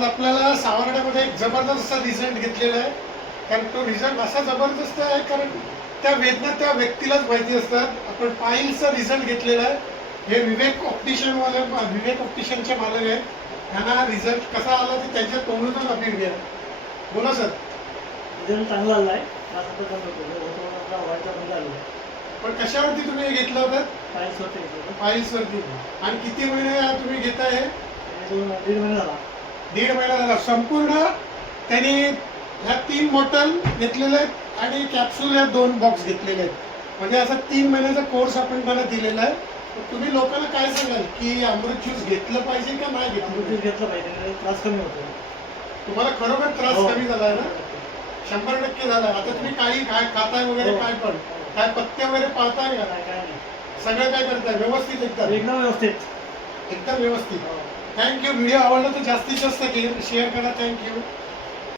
आज आपल्याला सावर्ड्यामध्ये एक जबरदस्त रिझल्ट घेतलेला आहे. कारण तो रिझल्ट असा जबरदस्त आहे कारण त्या वेदना त्या व्यक्तीलाच माहिती असतात. आपण पाईलचा रिझल्ट घेतलेला आहे. हे विवेक ऑप्टिशियनचे मालक आहेत. त्यांना रिझल्ट कसा आला ते त्यांच्या तोंडूनच आपण घ्या. बोला सर. रिझल्ट चांगला आला आहे. व्हायचा म्हणजे आलो पण कशावरती तुम्ही हे घेतलं होतं? पाईल्सवरती. आणि किती महिने तुम्ही घेताय? 1.5 महिना झाला. 1.5 महिना झाला. संपूर्ण त्यांनी ह्या 3 बॉटल घेतलेल्या आहेत आणि कॅप्सूल ह्या 2 बॉक्स घेतलेले आहेत. म्हणजे असा 3 महिन्याचा कोर्स आपण त्यांना दिलेला आहे. तुम्ही लोकांना काय सांगाल की अमृत ज्यूस घेतलं पाहिजे का नाही घेतलं पाहिजे? त्रास कमी होतो. तुम्हाला खरोखर त्रास कमी झाला आहे ना? 100% झाला. आता तुम्ही काही काय खाताय वगैरे? काय पण काय पथ्य वगैरे पाळताय का? काय नाही. सगळं काय करताय व्यवस्थित? एकदम व्यवस्थित. एकदम व्यवस्थित. थँक्यू. व्हिडिओ आवडला तर जास्तीत जास्त शेअर करा. थँक्यू.